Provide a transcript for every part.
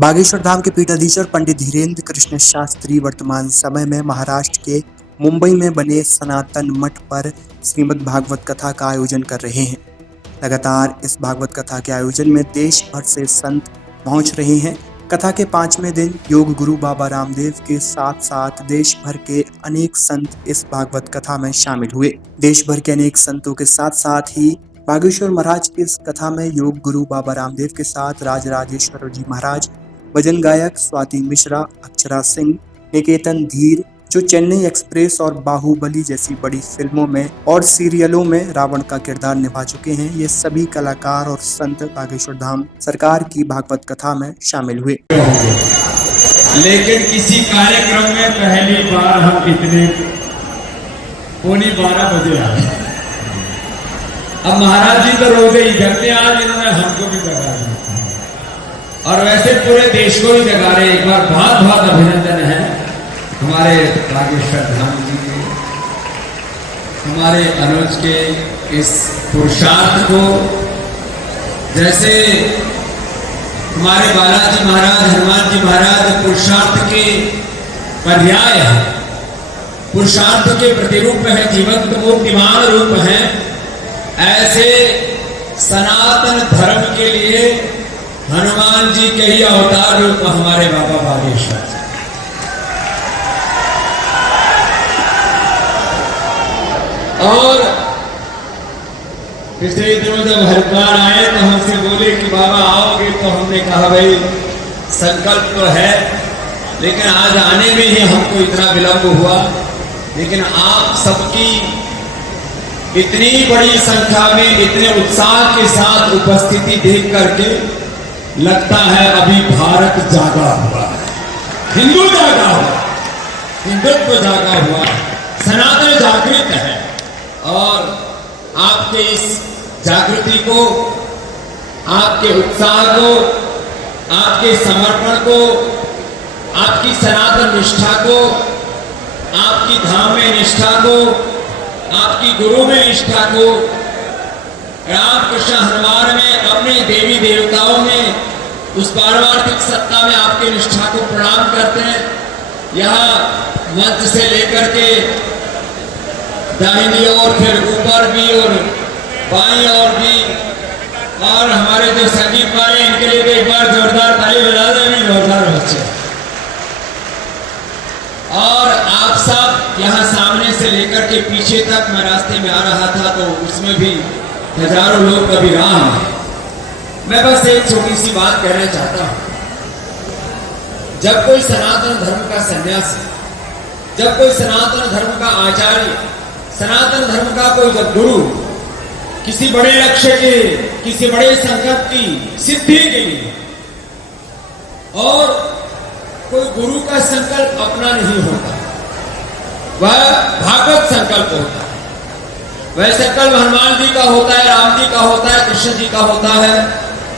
बागेश्वर धाम के पीठाधीश्वर पंडित धीरेन्द्र कृष्ण शास्त्री वर्तमान समय में महाराष्ट्र के मुंबई में बने सनातन मठ पर श्रीमद् भागवत कथा का आयोजन कर रहे हैं। लगातार इस भागवत कथा के आयोजन में देश भर से संत पहुंच रहे हैं। कथा के 5वें दिन योग गुरु बाबा रामदेव के साथ साथ देश भर के अनेक संत इस भागवत कथा में शामिल हुए। देश भर के अनेक संतों के साथ साथ ही बागेश्वर महाराज की इस कथा में योग गुरु बाबा रामदेव के साथ राजराजेश्वर जी महाराज, भजन गायक स्वाति मिश्रा, अक्षरा सिंह, निकेतन धीर, जो चेन्नई एक्सप्रेस और बाहुबली जैसी बड़ी फिल्मों में और सीरियलों में रावण का किरदार निभा चुके हैं, ये सभी कलाकार और संत बागेश्वर धाम सरकार की भागवत कथा में शामिल हुए। लेकिन किसी कार्यक्रम में पहली बार हम इतने 11:15 बजे आए। अब महाराज जी तो रोजे ही करते, आज इन्होंने हमको भी जगा दिया और वैसे पूरे देश को ही जगा रहे। एक बार बहुत बहुत अभिनंदन है हमारे बागेश्वर धाम जी के, हमारे अनुज के इस पुरुषार्थ को। जैसे हमारे बालाजी महाराज, हनुमान जी महाराज पुरुषार्थ के पर्याय है, पुरुषार्थ के प्रतिरूप है, जीवंत मूर्तिमान रूप है। ऐसे सनातन धर्म के लिए हनुमान जी के ही अवतार रूप हमारे बाबा बागेश्वर। और पिछले दिनों जब हरिद्वार आए तो हमसे बोले कि बाबा आओगे, तो हमने कहा भाई संकल्प तो है, लेकिन आज आने में ही हमको इतना विलंब हुआ। लेकिन आप सबकी इतनी बड़ी संख्या में इतने उत्साह के साथ उपस्थिति देख करके लगता है अभी भारत जागा हुआ है, हिंदू जागा हुआ, हिंदुत्व जागा हुआ, सनातन जागृत है। और आपके इस जागृति को, आपके उत्साह को, आपके समर्पण को, आपकी सनातन निष्ठा को, आपकी धाम में निष्ठा को, आपकी गुरु में निष्ठा को, रामकृष्ण हनुमान में, अपने देवी देवताओं में, उस पारमार्थिक सत्ता में आपके निष्ठा को प्रणाम करते हैं। यहाँ मंच से लेकर के दाहिनी ओर, फिर ऊपर भी और बाईं ओर भी, और हमारे जो संगीत वाले, इनके लिए भी एक बार जोरदार ताली बजा दें, जोरदार बच्चे। और आप सब यहाँ सामने से लेकर के पीछे तक, मैं रास्ते में आ रहा था तो उसमें भी हजारों लोग कभी राम है। मैं बस एक छोटी सी बात कहना चाहता हूं। जब कोई सनातन धर्म का सन्यासी, जब कोई सनातन धर्म का आचार्य, सनातन धर्म का कोई जब गुरु किसी बड़े लक्ष्य के, किसी बड़े संकल्प की सिद्धि के लिए, और कोई गुरु का संकल्प अपना नहीं होता, वह भागवत संकल्प होता है। वह संकल्प हनुमान जी का होता है, राम जी का होता है, कृष्ण जी का होता है,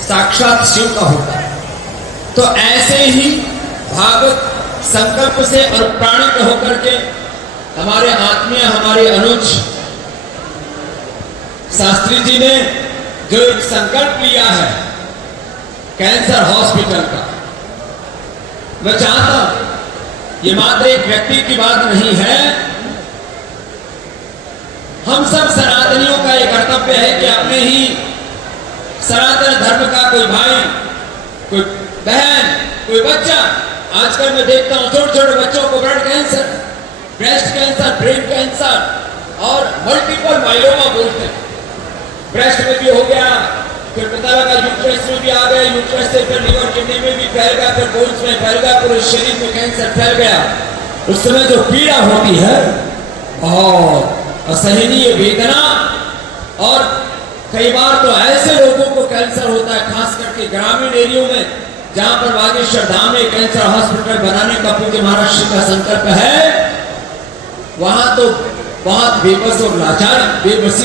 साक्षात शिव का होता है। तो ऐसे ही भागवत संकल्प से और प्राणित होकर के हमारे आत्मीय, हमारे अनुज शास्त्री जी ने जो एक संकल्प लिया है कैंसर हॉस्पिटल का, मैं चाहता हूं ये मात्र एक व्यक्ति की बात नहीं है। हम सब सनातनियों का ये कर्तव्य है कि अपने ही सनातन धर्म का कोई भाई, कोई बहन, कोई बच्चा, आजकल मैं देखता हूं छोटे छोटे बच्चों को blood cancer, breast cancer, brain cancer और मल्टीपल माइलोमा बोलते हैं। ब्रेस्ट में भी हो गया, फिर पता लगा यूट्रस में भी आ गया, यूट्रस से फिर लीवर किडनी में भी फैल गया, फिर बोन्स में फैल गया, पूरे शरीर में कैंसर फैल गया। उस समय जो पीड़ा होती है, बहुत असहनीय वेदना, और कई बार तो ऐसे लोगों को कैंसर होता है, खास करके ग्रामीण एरियो में, जहां पर बागेश्वर धाम में कैंसर हॉस्पिटल बनाने का पूज्य महाराज श्री का संकल्प है, वहां तो बहुत बेबसी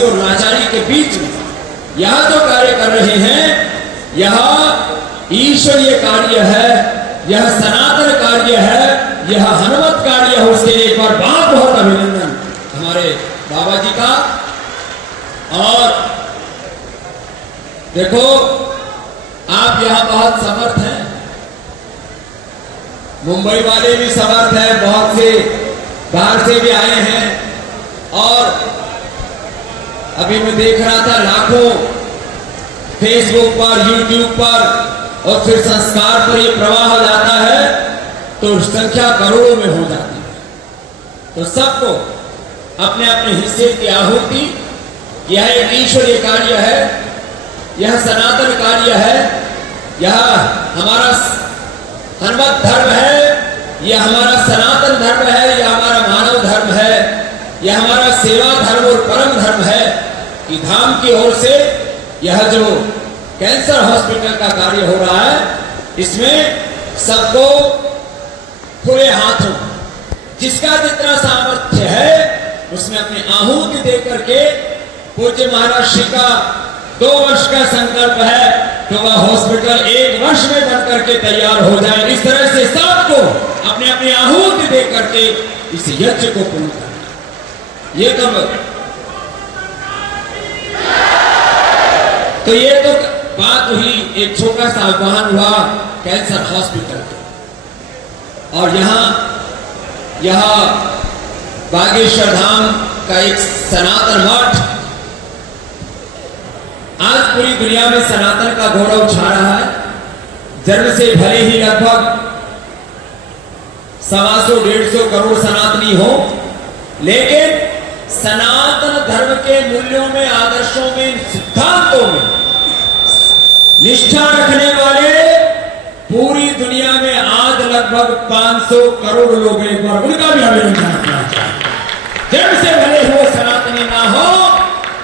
और लाचारी के बीच में यह जो कार्य कर रहे हैं, यह ईश्वरीय कार्य है, यह सनातन कार्य है, यह हनुमत कार्य है। उसके लिए एक बार बहुत बहुत अभिनंदन हमारे बाबा जी का। और देखो, आप यहां बहुत समर्थ हैं, मुंबई वाले भी समर्थ हैं, बहुत से बाहर से भी आए हैं। और अभी मैं देख रहा था लाखों फेसबुक पर, यूट्यूब पर और फिर संस्कार पर ये प्रवाह हो जाता है तो संख्या करोड़ों में हो जाती है। तो सबको अपने अपने हिस्से की आहुति, यह एक ईश्वरीय कार्य है, यह सनातन कार्य है, यह हमारा हनुमत धर्म है, यह हमारा सनातन धर्म है, यह हमारा मानव धर्म है, यह हमारा सेवा धर्म और परम धर्म है कि धाम की ओर से यह जो कैंसर हॉस्पिटल का कार्य हो रहा है, इसमें सबको खुले हाथों जिसका जितना सामर्थ्य है उसमें अपनी आहुति दे करके, पूज्य महाराज श्री का 2 वर्ष का संकल्प है तो वह हॉस्पिटल 1 वर्ष में बन करके तैयार हो जाए। इस तरह से सबको अपने अपनी आहुति दे करके इस यज्ञ को पूर्ण करना, ये कब तो ये तो बात हुई एक छोटा सा आह्वान हुआ कैंसर हॉस्पिटल का। और यह बागेश्वर धाम का एक सनातन मठ आज पूरी दुनिया में सनातन का गौरव छा रहा है। जन्म से भले ही लगभग 125-150 करोड़ सनातनी हो, लेकिन सनातन धर्म के मूल्यों में, आदर्शों में, सिद्धांतों में निष्ठा रखने वाले पूरी दुनिया में आज लगभग 500 करोड़ लोग एक बार उनका भी अभिनंदन करना चाहिए। जन्म से भले ही वो सनातनी ना हो,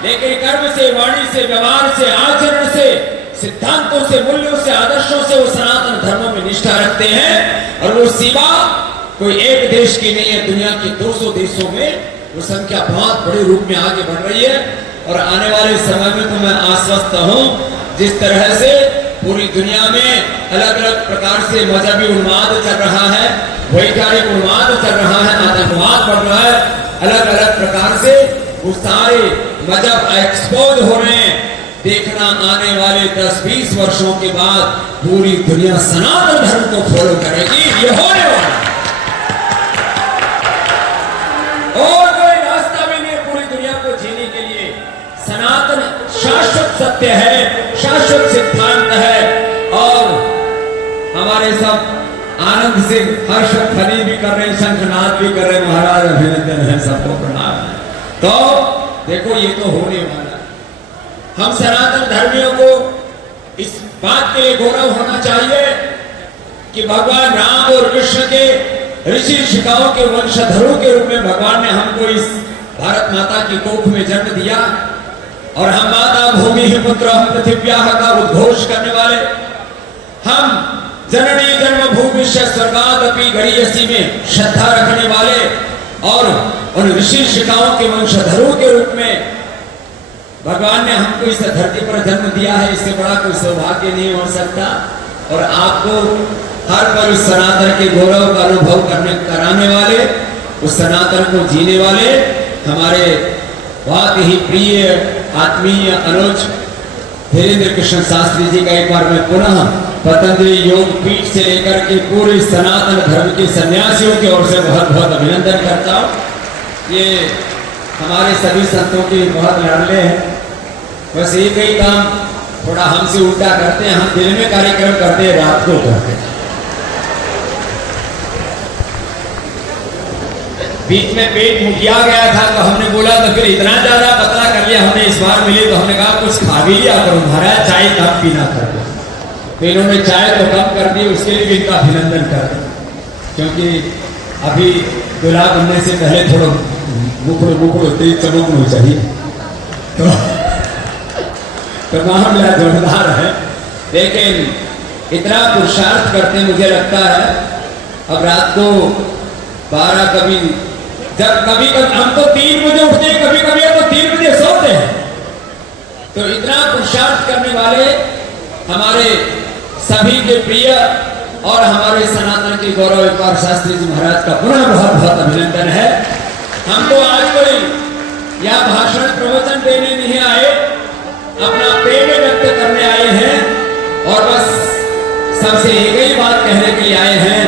लेकिन कर्म से, वाणी से, व्यवहार से, आचरण से, सिद्धांतों से, मूल्यों से, आदर्शों से वो सनातन धर्मों में निष्ठा रखते हैं। और वो सीमा कोई एक देश की नहीं है, दुनिया के 200 देशों में वो संख्या बहुत बड़े रूप में आगे बढ़ रही है। और आने वाले समय में तो मैं आश्वस्त हूं, जिस तरह से पूरी दुनिया में अलग अलग प्रकार से मजहबी उन्माद चल रहा है, वैचारिक उन्माद चल रहा है, आतंकवाद बढ़ रहा है, अलग अलग प्रकार से वो सारे मजहब एक्सपोज हो रहे हैं। देखना आने वाले 10-20 वर्षों के बाद पूरी दुनिया सनातन धर्म को फॉलो करेगी, ये होने वाला है। और कोई रास्ता भी नहीं पूरी दुनिया को जीने के लिए। सनातन शाश्वत सत्य है, शाश्वत सिद्धांत है। और हमारे सब आनंद से हर्षध्वनि भी कर रहे हैं, शंखनाद भी कर रहे हैं, महाराज अभिनंदन है, सबको प्रणाम है। तो देखो ये तो होने वाला है। हम सनातन धर्मियों को इस बात के लिए गौरव होना चाहिए कि भगवान राम और कृष्ण के ऋषि ऋषिकाओं के वंशधरों के रूप में भगवान ने हमको इस भारत माता की कोख में जन्म दिया। और हम माता भूमि ही पुत्र हम पृथिव्याः का उद्घोष करने वाले, हम जननी जन्मभूमि स्वर्गादपि गरीयसी में श्रद्धा रखने वाले और उन ऋषि ऋषिकाओं के वंशधरों के रूप में भगवान ने हमको इस धरती पर जन्म दिया है। इससे बड़ा कोई सौभाग्य नहीं हो सकता। और आपको हर पल सनातन के गौरव का अनुभव कराने वाले, उस सनातन को जीने वाले हमारे बहुत ही प्रिय आत्मीय अनुज धीरेन्द्र कृष्ण शास्त्री जी का एक बार मैं पुनः पतंजलि योग पीठ से लेकर के पूरे सनातन धर्म के सन्यासियों की ओर से बहुत बहुत अभिनंदन करता हूँ। ये हमारे सभी संतों के बहुत लाडले हैं। बस एक ही काम थोड़ा हमसे उल्टा करते हैं, हम दिन में कार्यक्रम करते हैं, रात को करते हैं। बीच में पेट मुखिया गया था तो हमने बोला तो फिर इतना ज्यादा पतला कर लिया हमने, इस बार मिले तो हमने कहा कुछ खा भी लिया करो महाराज, चाय कम पीना कर दो। तो इन्होंने चाय तो कम कर दी, उसके लिए भी इनका अभिनंदन कर दो, क्योंकि अभी दूल्हा बनने से पहले थोड़ा मुखड़ो तेज चमक होनी चाहिए। तो मामला जोरदार है, लेकिन इतना पुरुषार्थ करते मुझे लगता है अब रात को 12 कभी हम तो 3 बजे उठते हैं, कभी कभी तो 3 बजे सोते हैं। तो इतना पुरुषार्थ करने वाले हमारे सभी के प्रिय और हमारे सनातन के गौरव एक बार शास्त्री जी महाराज का पुनः बहुत बहुत अभिनंदन है। हम तो आज कोई यह भाषण प्रवचन देने नहीं आए, अपना प्रेम व्यक्त करने आए हैं और बस सबसे एक ही बात कहने के लिए आए हैं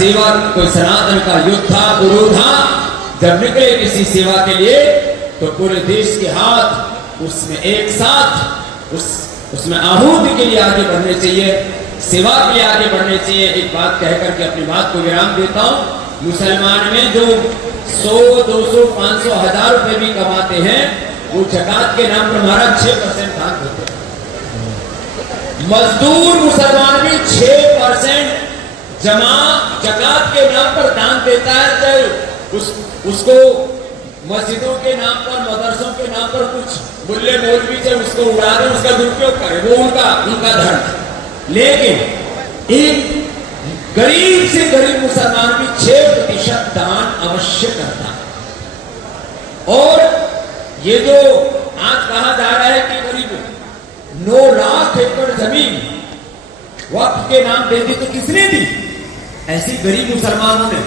सेवक, कोई सनातन का योद्धा पुरोधा जब निकले किसी सेवा के लिए तो पूरे देश के हाथ उसमें एक साथ उसमें आहुति के लिए आगे बढ़ने चाहिए, सेवा के लिए आगे बढ़ने चाहिए। एक बात कहकर के अपनी बात को विराम देता हूँ। मुसलमान में जो 100, 200, 500, 1000 रुपए भी कमाते हैं वो ज़कात के नाम पर हमारा 6% दान देते हैं। मजदूर मुसलमान भी 6% जमा ज़कात के नाम पर दान देता है। चाहे उसको मस्जिदों के नाम पर, मदरसों के नाम पर कुछ मुल्ले मौलवी से उसको उड़ा दे, उसका दुरुपयोग करे, वो उनका धर्म। लेकिन एक गरीब से गरीब मुसलमान भी 6% दान अवश्य करता है। और ये जो आज कहा जा रहा है कि करीब 9 लाख एकड़ जमीन वक्फ के नाम दे दी, तो किसने दी? ऐसी गरीब मुसलमानों ने।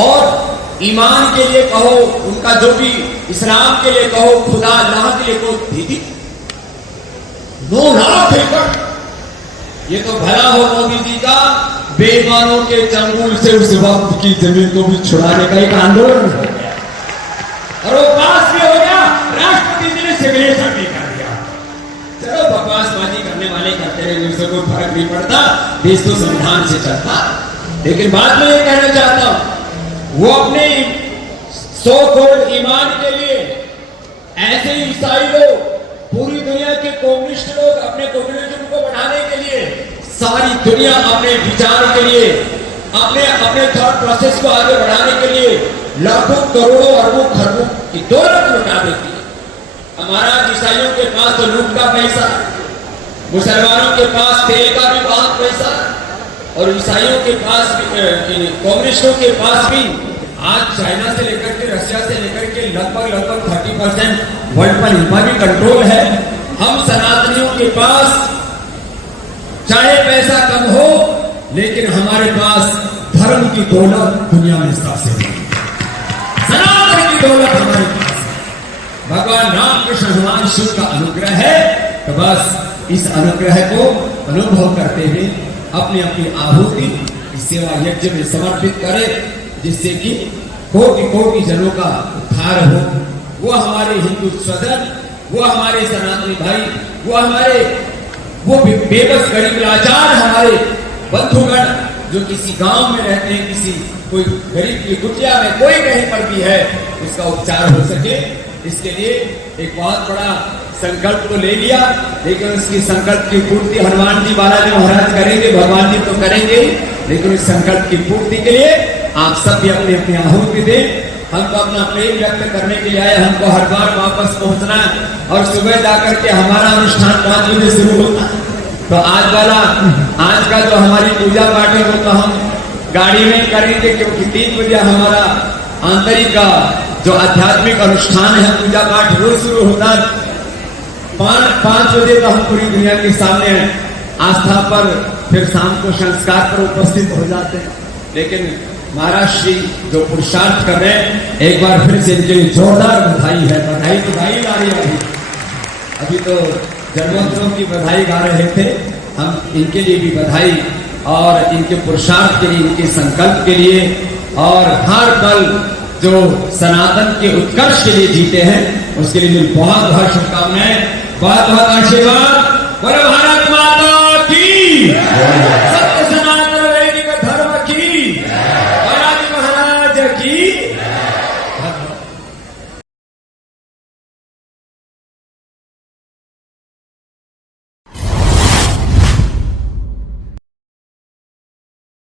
और ईमान के लिए कहो, उनका जो भी इस्लाम के लिए कहो, खुदा अल्लाह के लिए कहो, दीदी 9 लाख एकड़। ये तो भला हो मोदी जी का बेईमानों के चंगुल से उस वक्त की जमीन को भी छुड़ाने का एक आंदोलन हो गया और वो पास भी हो गया। राष्ट्रपति जी ने सिग्नेचर भी कर दिया। चलो बकवासबाजी करने वाले करते रहे, उससे कोई फर्क नहीं पड़ता, देश तो संविधान से चलता। लेकिन बाद में ये कहना चाहता हूं, वो अपने सो करोड़ ईमान के लिए ऐसे ईसाई लोग, पूरी दुनिया के कम्युनिस्ट लोग अपने कम्युनिज्म को बढ़ाने के लिए, सारी दुनिया अपने विचार के लिए, अपने थॉट प्रोसेस को आगे बढ़ाने के लिए लाखों करोड़ों अरबों खरबों की दौलत लुटा देती है। हमारा ईसाइयों के पास तो लूट का पैसा, मुसलमानों के पास तेल का भी बहुत पैसा, और ईसाइयों के पास भी, कम्युनिस्टों के पास भी आज चाइना से लेकर के, रशिया से लेकर के लगभग 30% वर्ल्ड पर इनका भी कंट्रोल है। हम सनातनियों के पास चाहे पैसा कम हो, लेकिन हमारे पास धर्म की दौलत दुनिया में सबसे बड़ी, सनातन की दौलत हमारे पास है। भगवान रामकृष्ण भगवान शिव का अनुग्रह है, तो बस इस अनुग्रह को अनुभव करते हुए अपनी अपनी आहुति इस सेवा यज्ञ में समर्पित करें, जिससे कि कोटि कोटि जनों का उद्धार हो। वो हमारे हिंदू स्वजन, वो हमारे सनातनी भाई, वो बेबस गरीब लाचार हमारे बंधुगण जो किसी गांव में रहते हैं, किसी कोई गरीब की कुटिया में, कोई कहीं पर भी है, उसका उपचार हो सके, इसके लिए एक बहुत बड़ा संकल्प तो ले लिया। लेकिन उसकी संकल्प की पूर्ति हनुमान जी बालाजी महाराज करेंगे, भगवान जी तो करेंगे, लेकिन इस संकल्प की पूर्ति के लिए आप सब भी अपनी अपनी आहुति दें। हमको अपना प्रेम व्यक्त करने के लिए आए, हमको हर बार वापस पहुंचना है और सुबह जाकर के हमारा अनुष्ठान 5 बजे शुरू होता है। तो आज का जो हमारी पूजा पाठ है वो तो हम गाड़ी में करेंगे, क्योंकि 3 बजे हमारा आंतरिक जो आध्यात्मिक अनुष्ठान है, पूजा पाठ रोज शुरू होता है। 5 बजे तो हम पूरी दुनिया के सामने आस्था पर, फिर शाम को संस्कार पर उपस्थित हो जाते हैं। लेकिन महाराज श्री जो पुरुषार्थ कर रहे हैं, एक बार फिर से इनके लिए जोरदार बधाई है। बधाई गा रही है। अभी तो जन्मोत्सव की बधाई गा रहे थे, हम इनके लिए भी बधाई, और इनके पुरुषार्थ के लिए, इनके संकल्प के लिए, और हर पल जो सनातन के उत्कर्ष के लिए जीते हैं, उसके लिए मेरी बहुत बहुत शुभकामनाएं, बहुत बहुत आशीर्वाद। बोलो भारत माता की, सत्य सनातन वैदिक धर्म की, महाराज की।